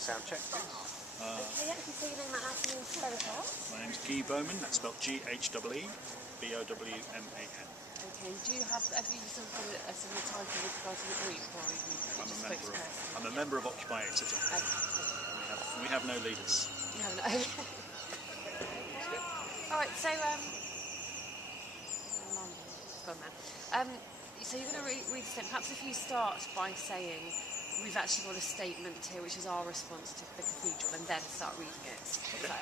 Sound check. Okay, yeah, if you say your name out loud and spell it out. My name's Guy Bowman, that's spelled G-H-E-E-B-O-W-M-A-N. Okay, have you sort of got a similar title with regard to the group, or are you just spokesperson? I'm a member of Occupy Exeter. Okay. We have no leaders. You have no. Alright, so it's gone now. So you're going to read the statement. Perhaps if you start by saying we've actually got a statement here which is our response to the cathedral, and then start reading it. Okay. So,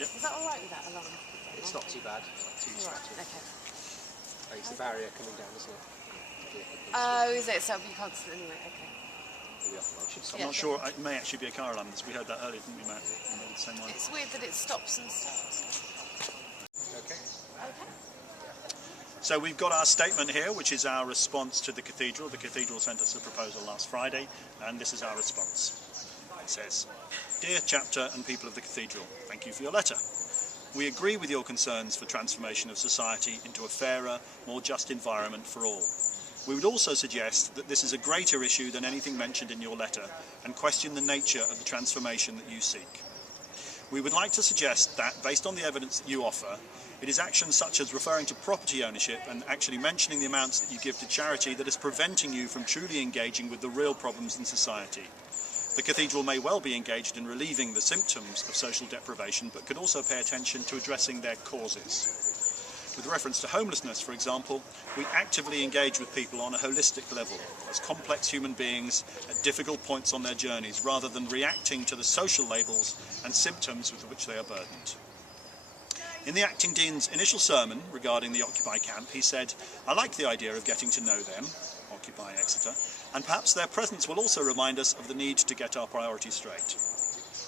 yep. Is that alright with that, Alana? It's not too bad. Right, okay. Oh, it's the barrier coming down, isn't it? Oh, is it? So you can't see it anyway, okay. I'm not sure, it may actually be a car alarm. We heard that earlier, didn't we, Matt? The same one. It's weird that it stops and starts. Okay. Okay. So we've got our statement here, which is our response to the cathedral. The cathedral sent us a proposal last Friday, and this is our response. It says, "Dear chapter and people of the cathedral, thank you for your letter. We agree with your concerns for transformation of society into a fairer, more just environment for all. We would also suggest that this is a greater issue than anything mentioned in your letter and question the nature of the transformation that you seek. We would like to suggest that, based on the evidence that you offer, it is actions such as referring to property ownership and actually mentioning the amounts that you give to charity that is preventing you from truly engaging with the real problems in society. The cathedral may well be engaged in relieving the symptoms of social deprivation, but could also pay attention to addressing their causes. With reference to homelessness, for example, we actively engage with people on a holistic level, as complex human beings at difficult points on their journeys, rather than reacting to the social labels and symptoms with which they are burdened." In the acting dean's initial sermon regarding the Occupy camp, he said, "I like the idea of getting to know them, Occupy Exeter, and perhaps their presence will also remind us of the need to get our priorities straight.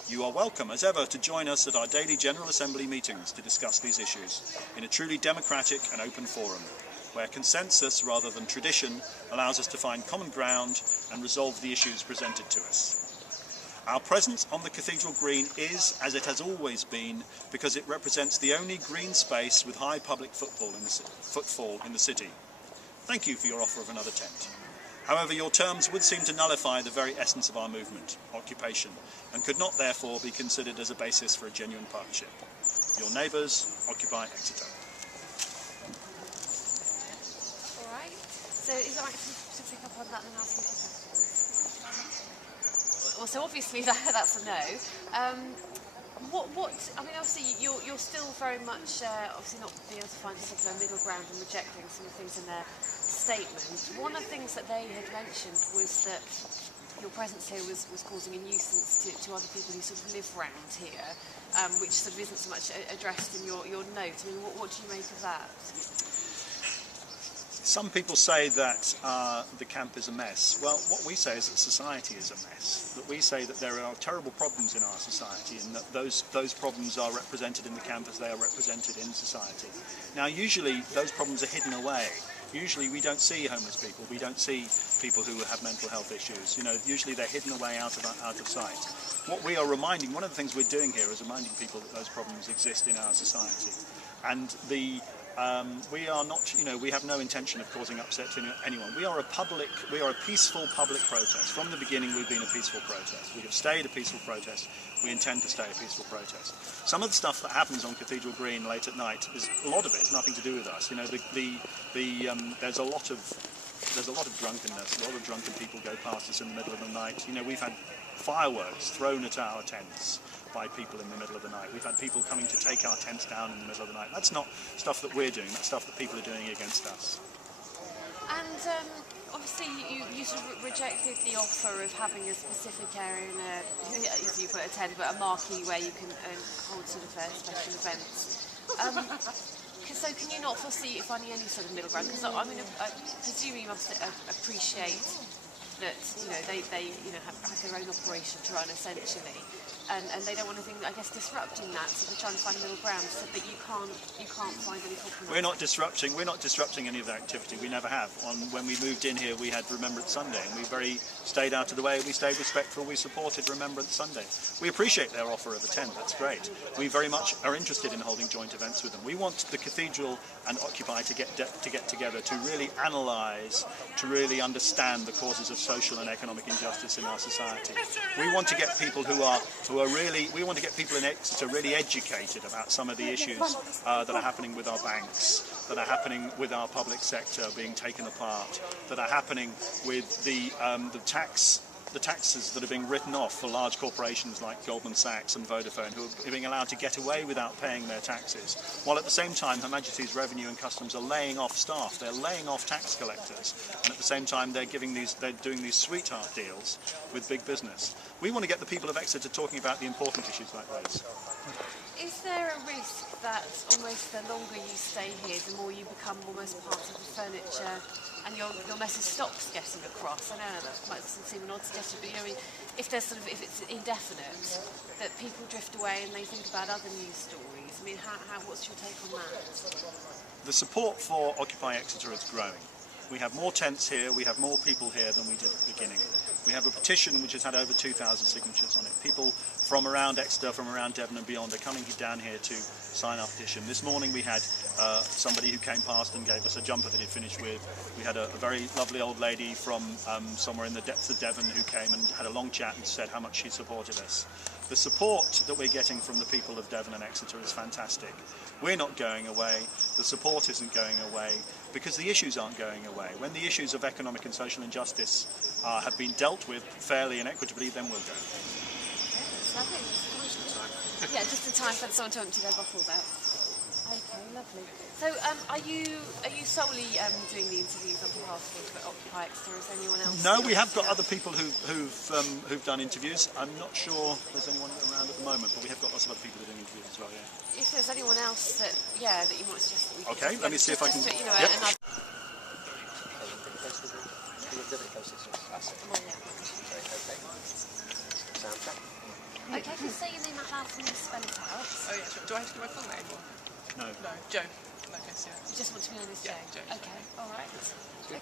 You are welcome, as ever, to join us at our daily General Assembly meetings to discuss these issues in a truly democratic and open forum, where consensus rather than tradition allows us to find common ground and resolve the issues presented to us. Our presence on the Cathedral Green is, as it has always been, because it represents the only green space with high public footfall in the city. Thank you for your offer of another tent. However, your terms would seem to nullify the very essence of our movement, occupation, and could not therefore be considered as a basis for a genuine partnership. Your neighbours, Occupy Exeter." All right. So is it right to pick up on that and ask you a few questions? Well, so obviously that's a no. I mean, obviously you're still very much obviously not being able to find sort of a middle ground and rejecting some of the things in their statement. One of the things that they had mentioned was that your presence here was causing a nuisance to other people who sort of live round here, which sort of isn't so much addressed in your note. I mean, what do you make of that? Some people say that the camp is a mess. Well, what we say is that society is a mess. That we say that there are terrible problems in our society, and that those problems are represented in the camp as they are represented in society. Now, usually those problems are hidden away. Usually we don't see homeless people. We don't see people who have mental health issues. You know, usually they're hidden away out of sight. What we are reminding, one of the things we're doing here is reminding people that those problems exist in our society, and we are not, we have no intention of causing upset to anyone. We are a peaceful public protest. From the beginning, we've been a peaceful protest. We have stayed a peaceful protest. We intend to stay a peaceful protest. Some of the stuff that happens on Cathedral Green late at night, a lot of it is nothing to do with us. You know, there's a lot of drunkenness. A lot of drunken people go past us in the middle of the night. You know, we've had fireworks thrown at our tents by people in the middle of the night. We've had people coming to take our tents down in the middle of the night. That's not stuff that we're doing, that's stuff that people are doing against us. And obviously you sort of rejected the offer of having a specific area in as you put a tent, but a marquee where you can hold sort of special events. So can you not foresee finding any sort of middle ground? Because I mean, I presume you must appreciate that they have their own operation to run essentially, and they don't want anything, I guess, disrupting that. So they're trying to find a middle ground so that you can't find any compromise. We're not disrupting any of their activity. We never have. When we moved in here, we had Remembrance Sunday, and we stayed out of the way. We stayed respectful. We supported Remembrance Sunday. We appreciate their offer of a tent. That's great. We very much are interested in holding joint events with them. We want the Cathedral and Occupy to get together to really analyse, to really understand the causes of social and economic injustice in our society. We want to get people we want to get people in Exeter really educated about some of the issues that are happening with our banks, that are happening with our public sector being taken apart, that are happening with the taxes that are being written off for large corporations like Goldman Sachs and Vodafone, who are being allowed to get away without paying their taxes, while at the same time Her Majesty's Revenue and Customs are laying off staff, they're laying off tax collectors, and at the same time they're doing these sweetheart deals with big business. We want to get the people of Exeter talking about the important issues like those. Is there a risk that almost the longer you stay here, the more you become almost part of the furniture and your message stops getting across? I know that might seem an odd suggestion, but if it's indefinite, that people drift away and they think about other news stories. I mean, what's your take on that? The support for Occupy Exeter is growing. We have more tents here, we have more people here than we did at the beginning. We have a petition which has had over 2,000 signatures on it. People from around Exeter, from around Devon and beyond are coming down here to sign our petition. This morning we had somebody who came past and gave us a jumper that he'd finished with. We had a very lovely old lady from somewhere in the depths of Devon who came and had a long chat and said how much she supported us. The support that we're getting from the people of Devon and Exeter is fantastic. We're not going away, the support isn't going away, because the issues aren't going away. When the issues of economic and social injustice have been dealt with fairly and equitably, then we'll go. Lovely. Yeah, just in time for someone to empty their bottles out. Okay, lovely. So, are you solely doing the interviews on behalf of Occupy Exeter, or is there anyone else? No, we have got other people who've done interviews. I'm not sure there's anyone around at the moment, but we have got lots of other people who are doing interviews as well. Yeah. If there's anyone else that you might suggest that we Okay, let me see if I can. Yep. Okay, can you say your name out loud for me to spell it out? Oh yeah, sure. Do I have to give my full name? Or? No. No, Joe. In that case, yeah. You just want to be known as Joe? Joe. Okay, all right.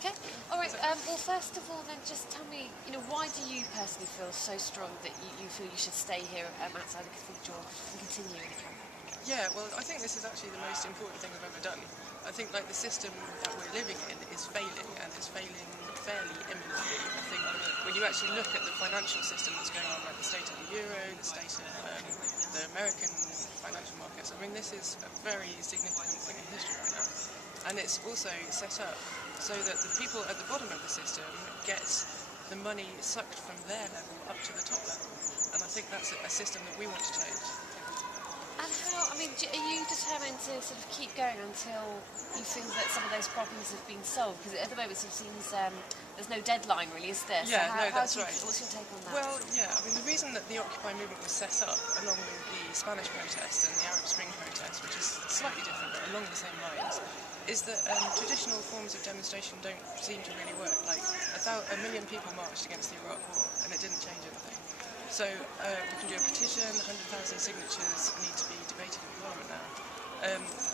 Okay, all right. Well, first of all, then, just tell me, why do you personally feel so strong that you feel you should stay here outside the cathedral and continue the campaign? Yeah, well, I think this is actually the most important thing I've ever done. I think, the system that we're living in is failing, and it's failing fairly imminently. I think that when you actually look at the financial system that's going on, like the state of the euro, the state of the American financial markets, I mean, this is a very significant point in history right now. And it's also set up so that the people at the bottom of the system get the money sucked from their level up to the top level. And I think that's a system that we want to change. And are you determined to sort of keep going until you feel that some of those problems have been solved? Because at the moment it seems there's no deadline really, is there? Yeah, so that's right. What's your take on that? Well, yeah, I mean, the reason that the Occupy movement was set up, along with the Spanish protests and the Arab Spring protests, which is slightly different but along the same lines, is that traditional forms of demonstration don't seem to really work. Like, 1 million people marched against the Iraq War, and it didn't change anything. So we can do a petition, 100,000 signatures need to be debated in Parliament now.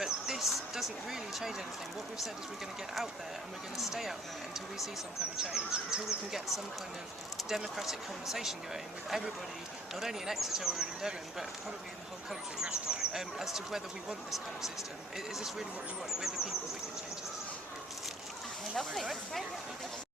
But this doesn't really change anything. What we've said is we're going to get out there and we're going to stay out there until we see some kind of change, until we can get some kind of democratic conversation going with everybody, not only in Exeter or in Devon, but probably in the whole country, as to whether we want this kind of system. Is this really what we want? We're the people, we can change this. Okay, lovely.